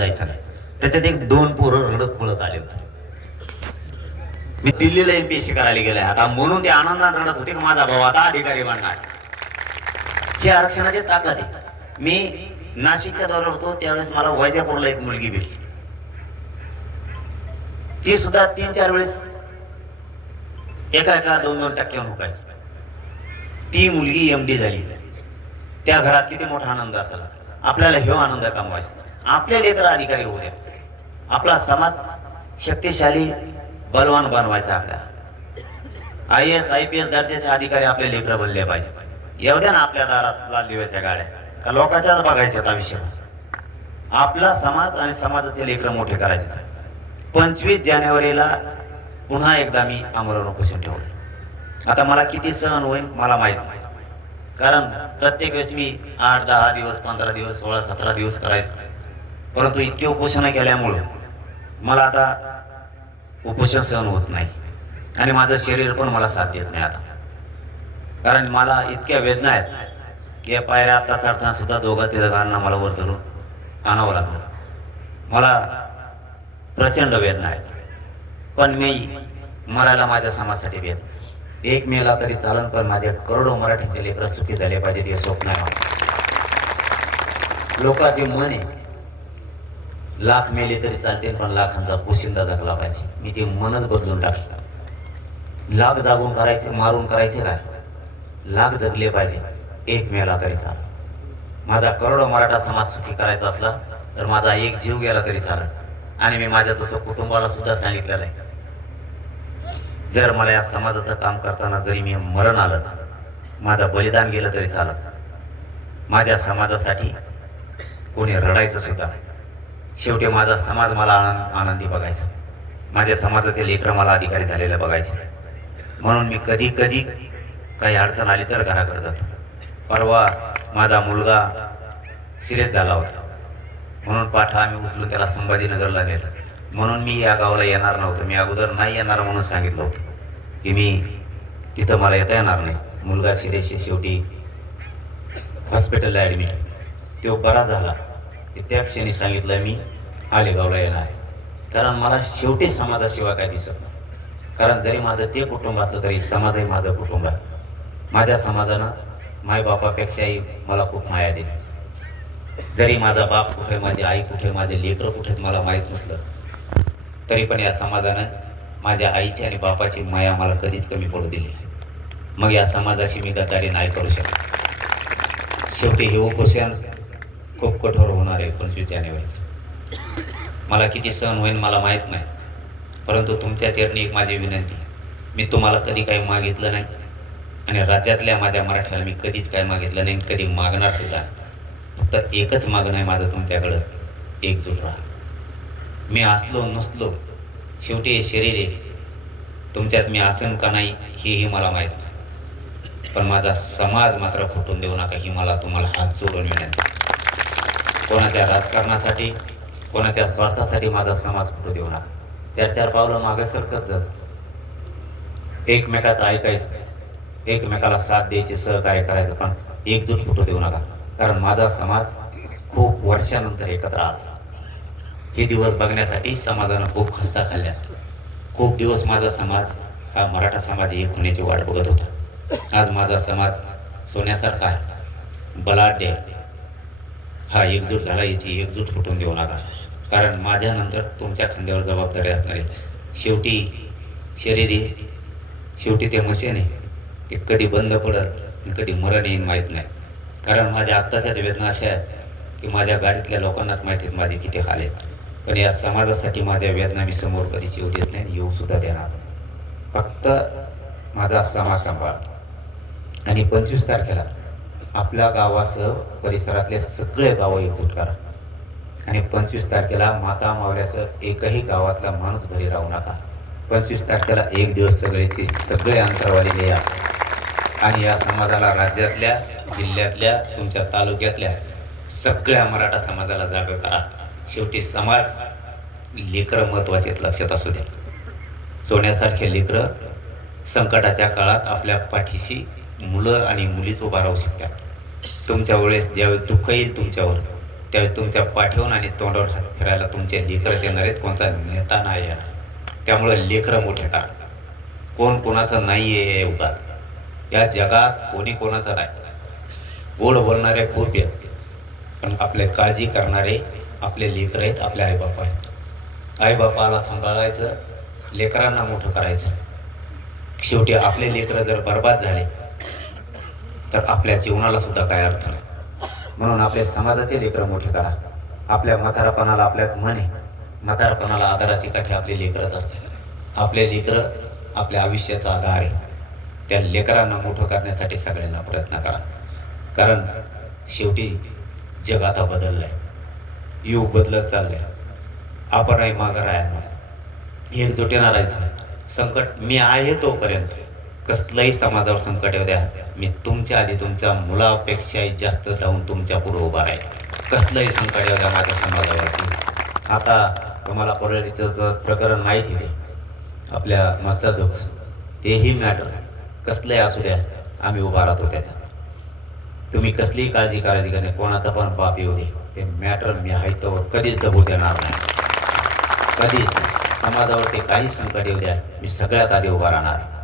जायचं नाही. त्याच्यात एक दोन पोरं रडत पळत आले होते. मी दिल्लीला एम पी एस सी करायला गेले आता म्हणून ते आनंदात रडत होते की माझा भाऊ आता अधिकारी बनणार. ही आरक्षणाची ताकद आहे. मी नाशिकच्या दौऱ्यावर होतो त्यावेळेस मला वैजापूरला एक मुलगी भेटली. ती सुद्धा तीन चार वेळेस एका एका दोन दोन टक्क्यावर हुकायची ती मुलगी एम डी झाली. त्या घरात किती मोठा आनंद असाला आपल्याला ह्यो आनंद कमवायचा. आपल्या लेकर अधिकारी होऊ द्या. आपला समाज शक्तिशाली बलवान बनवायचा आपल्या I S I P S दर्जाचे अधिकारी आपले लेकरं बनले पाहिजे येऊ द्या ना आपल्या दारात लाल दिव्याच्या गाड्या. का लोकांच्याच बघायच्या आयुष्य आपला समाज आणि समाजाचे लेकरं मोठे करायचे पंचवीस जानेवारीला पुन्हा एकदा मी आमरण उपोषण ठेवलं. आता मला किती सहन होईल मला माहीत नाही. कारण प्रत्येक वेळेस मी आठ दहा दिवस पंधरा दिवस सोळा सतरा दिवस करायचो. परंतु इतके उपोषणं केल्यामुळं मला आता उपोषण सहन होत नाही. आणि माझं शरीर पण मला साथ देत नाही आता. कारण मला इतक्या वेदना आहेत की या पायऱ्या आता चढताना सुद्धा दोघा तिघांना मला वर धरून आणावं लागलं. मला प्रचंड वेदना आहेत. पण मी मराला माझ्या समाजासाठी भेट एक मेला तरी चालन पण माझे करोडो मराठीचे लेकरं सुखी झाले पाहिजेत हे स्वप्न आहे माझं. लोकांचे मन आहे. लाख मेले तरी चालते पण लाखांचा पोशिंदा जगला पाहिजे. मी ते मनच बदलून टाकलं. लाख जागून करायचे मारून करायचे काय लाख जगले पाहिजे एक मेला तरी चाल माझा करोडो मराठा समाज सुखी करायचा असला तर माझा एक जीव गेला तरी चालत आणि मी माझ्या तसं कुटुंबाला सुद्धा सांगितलेलं आहे. जर मला या समाजाचं काम करताना जरी मी मरण आलं माझं बलिदान गेलं तरी चालत माझ्या समाजासाठी कोणी रडायचं सुद्धा नाही. शेवटी माझा समाज मला आनंद आनंदी बघायचा. माझ्या समाजाचे लेकरं मला अधिकारी झालेले बघायचे. म्हणून मी कधी कधी काही अडचण आली तर घराकडे जातो. परवा माझा मुलगा सिरियस झाला होता. म्हणून पाठा आम्ही उचलून त्याला संभाजीनगरला नेलं. म्हणून मी या गावाला येणार नव्हतं. मी अगोदर नाही येणार म्हणून सांगितलं होतं की मी तिथं मला येता येणार नाही. मुलगा सिरियस शेवटी हॉस्पिटलला ॲडमिट तो बरा झाला. की त्या क्षणी सांगितलं मी आलेगावला येणार आहे. कारण मला शेवटी समाजाशिवाय काय दिसत नाही. कारण जरी माझं ते कुटुंब असलं तरी समाजही माझं कुटुंब आहे. माझ्या समाजानं मायबापापेक्षाही मला खूप माया दिली. जरी माझा बाप कुठे माझी आई कुठे माझे लेकरं कुठे मला माहीत नसलं तरी पण या समाजानं माझ्या आईची आणि बापाची माया मला कधीच कमी पडू दिली मग या समाजाशी मी गद्दारी नाही करू शकत. शेवटी हे उपोषण खूप कठोर होणार आहे पंचवीस जानेवारीचं. मला किती सहन होईल मला माहीत नाही. परंतु तुमच्या चरणी एक माझी विनंती. मी तुम्हाला कधी काही मागितलं नाही. आणि राज्यातल्या माझ्या मराठ्याला मी कधीच काय मागितलं नाही आणि कधी मागणार सुद्धा फक्त एकच मागणं आहे माझं तुमच्याकडं. एकजूट राहा. मी असलो नसलो शेवटी हे शरीर आहे. तुमच्यात मी आसन का नाही हेही मला माहीत नाही. पण माझा समाज मात्र फुटून देऊ नका ही मला तुम्हाला हात जोडून विनंती. कोणाच्या राजकारणासाठी कोणाच्या स्वार्थासाठी माझा समाज फुटू देऊ नका? चार चार पावलं मागे सरकत जात. एकमेकाचं ऐकायचं एकमेकाला साथ द्यायची सहकार्य करायचं पण एकजूट फुटू देऊ नका? कारण माझा समाज खूप वर्षानंतर एकत्र आला. हे दिवस बघण्यासाठी समाजानं खूप खस्ता खाल्ल्या. खूप दिवस माझा समाज हा मराठा समाज एक होण्याची वाट बघत होता. आज माझा समाज सोन्यासारखा आहे. बलाढ्य हा एकजूट झाला याची एकजूट फुटून देऊ नका. कारण माझ्यानंतर तुमच्या खांद्यावर जबाबदारी असणार आहे. शेवटी शरीर आहे. शेवटी ते मशीन आहे. ते कधी बंद पडल कधी मरण येईन माहीत नाही. कारण माझ्या आत्ताच्याच वेदना अशा आहेत की माझ्या गाडीतल्या लोकांनाच माहिती आहेत माझे किती हाल आहेत. पण या समाजासाठी माझ्या वेदना मी समोर कधीच येऊ देत नाही येऊसुद्धा देणार फक्त माझा समाज सांभाळ. आणि पंचवीस तारखेला आपल्या गावासह परिसरातले सगळे गावं एकजूट करा. आणि पंचवीस तारखेला माता मावल्यासह एकही गावातला माणूस घरी राहू नका. पंचवीस तारखेला एक दिवस सगळेची सगळे अंतरवाली या आणि या समाजाला राज्यातल्या जिल्ह्यातल्या तुमच्या तालुक्यातल्या सगळ्या मराठा समाजाला जागा करा. शेवटी समाज लेकरं महत्त्वाचे लक्षात असू द्या. सोन्यासारखे लेकरं संकटाच्या काळात आपल्या पाठीशी मुलं आणि मुलीच उभा राहू शकतात. तुमच्या वेळेस ज्यावेळेस दुःख येईल तुमच्यावर त्यावेळेस तुमच्या पाठीवून आणि तोंडावर हात फिरायला तुमचे लेकरच येणार आहेत कोणता नेता नाही येणार. त्यामुळं लेकरं मोठे करा. कोण कोणाचं नाही आहे या युगात या जगात कोणी कोणाचं नाही. गोड बोलणारे खूप आहेत पण आपले काळजी करणारे आपले लेकरं आहेत आपले आईबाप आहेत. आईबापाला सांभाळायचं लेकरांना मोठं करायचं. शेवटी आपले लेकरं जर बर्बाद झाले तर आपल्या जीवनाला सुद्धा काय अर्थ नाही. म्हणून आपल्या समाजाचे लेकरं मोठे करा. आपल्या म्हातारपणाला आपल्यात म्हण आहे. म्हातारपणाला आधाराची काठी आपले लेकरच असते आपले लेकरं आपल्या आयुष्याचा आधार आहे. त्या लेकरांना मोठं करण्यासाठी सगळ्यांना प्रयत्न करा. कारण शेवटी जग आता बदललं आहे युग बदलत चाललं आहे आपणही मागं राहायला एकजुटीनं राहायचं. संकट मी आहे तोपर्यंत. कसलंही समाजावर संकट येऊ द्या. मी तुमच्या आधी तुमच्या मुलापेक्षाही जास्त जाऊन तुमच्यापुढे उभा आहे कसलंही संकट येऊ द्या माझ्या समाजावरती. आता तुम्हाला परळीचं जर प्रकरण माहिती दे. आपल्या मत्स्याजोगचं तेही मॅटर कसलंही असू द्या आम्ही उभा राहतो त्याच्यात. तुम्ही कसलीही काळजी करायची करणे कोणाचा पण बाप येऊ दे. ते मॅटर मी हायतोवर कधीच दबू देणार नाही. कधीच समाजावर ते काही संकट येऊ द्या. मी सगळ्यात आधी उभा राहणार आहे.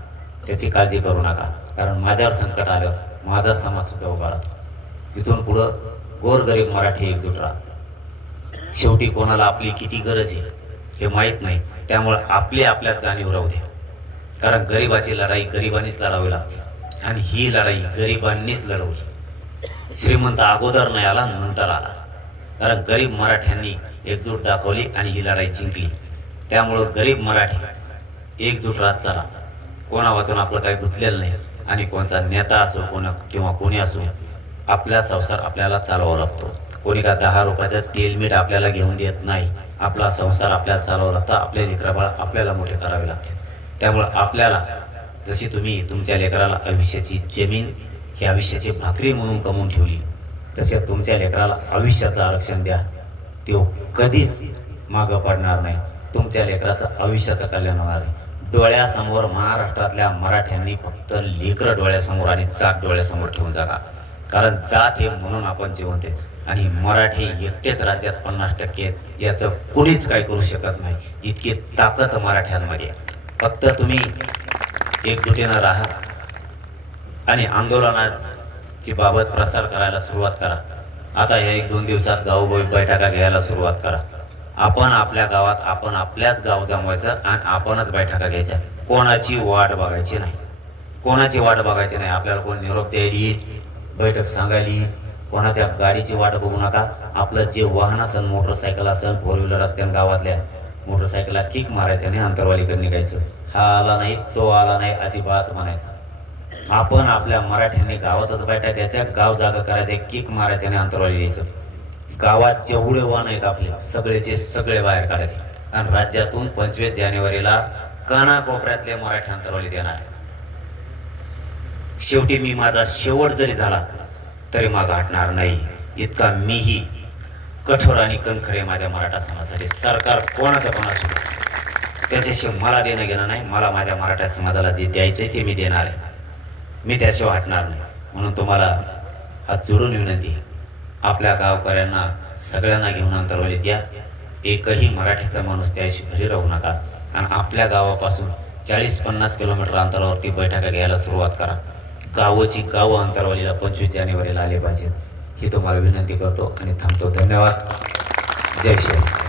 त्याची काळजी करू नका. कारण माझ्यावर संकट आलं माझा समाजसुद्धा उभा राहतो. इथून पुढं गोरगरीब मराठी एकजूट राहा. शेवटी कोणाला आपली किती गरज आहे हे माहीत नाही. त्यामुळे आपली आपल्यात जाणीव राहू द्या कारण गरिबाची लढाई गरिबांनीच लढावी लागते. आणि ही लढाई गरिबांनीच लढवली. श्रीमंत अगोदर नाही आला नंतर आला. कारण गरीब मराठ्यांनी एकजूट दाखवली आणि ही लढाई जिंकली. त्यामुळं गरीब मराठी एकजूट राहत चला. कोणा वाचून आपलं काही गुंतलेलं नाही आणि कोणचा नेता असो कोणा किंवा कोणी असो आपला संसार आपल्याला चालवावा लागतो. कोणी का दहा रुपयाचं तेलमीठ आपल्याला घेऊन देत नाही आपला संसार आपल्याला चालवावा लागतो. आपले लेकराबाळ आपल्याला मोठे करावे लागते. त्यामुळं आपल्याला जशी तुम्ही तुमच्या लेकराला आयुष्याची जमीन ही आयुष्याची भाकरी म्हणून कमवून ठेवली तसे तुमच्या लेकराला आयुष्याचं आरक्षण द्या. तो कधीच मागं पडणार नाही. तुमच्या लेकराचं आयुष्याचं कल्याण होणार आहे डोळ्यासमोर महाराष्ट्रातल्या मराठ्यांनी फक्त लेकरं डोळ्यासमोर आणि जात डोळ्यासमोर ठेवून जागा. कारण जात हे म्हणून आपण जिवंत आहेत. आणि मराठी एकटेच राज्यात पन्नास टक्के आहेत. याचं कुणीच काय करू शकत नाही. इतकी ताकद मराठ्यांमध्ये फक्त तुम्ही एकजुटीनं राहा. आणि आंदोलनाची बाबत प्रसार करायला सुरुवात करा. आता या एक दोन दिवसात गावोगावी बैठका घ्यायला सुरुवात करा. आपण आपल्या गावात आपण आपल्याच गाव जमवायचं आणि आपणच बैठका घ्यायच्या. कोणाची वाट बघायची नाही. कोणाची वाट बघायची नाही? आपल्याला कोण निरोप द्यायली बैठक सांगायली. कोणाच्या गाडीची वाट बघू नका. आपलं जे वाहन असेल मोटरसायकल असेल फोर व्हीलर असतील गावातल्या मोटरसायकलला किक मारायचं आणि अंतरवालीकडे निघायचं. हा आला नाही तो आला नाही अजिबात म्हणायचा. आपण आपल्या मराठ्यांनी गावातच बैठक घ्यायच्या गाव जागा करायचे किक मारायचे आणि अंतरवाली यायचं. गावात जेवढे वाण आहेत आपले सगळेचे सगळे बाहेर काढायचे. आणि राज्यातून पंचवीस जानेवारीला कानाकोपऱ्यातले मराठी अंतरवाली देणार आहे. शेवटी मी माझा शेवट जरी झाला तरी माग हटणार नाही. इतका मीही कठोर आणि कणखरे माझ्या मराठा समाजासाठी सरकार कोणाचं पण असू त्याच्याशिवाय मला देणं घेणं नाही मला माझ्या मराठा समाजाला जे द्यायचं आहे ते मी देणार आहे. मी त्याशिवाय हटणार नाही. म्हणून तुम्हाला हात जोडून विनंती आहे. आपल्या गावकऱ्यांना सगळ्यांना घेऊन अंतरवलीत द्या एकही मराठीचा माणूस त्याशी घरी राहू नका. आणि आपल्या गावापासून चाळीस पन्नास किलोमीटर अंतरावरती बैठका घ्यायला सुरुवात करा. गावाची गावं अंतरवालीला पंचवीस जानेवारीला आले पाहिजेत. ही तुम्हाला विनंती करतो आणि थांबतो. धन्यवाद. जय शिवाय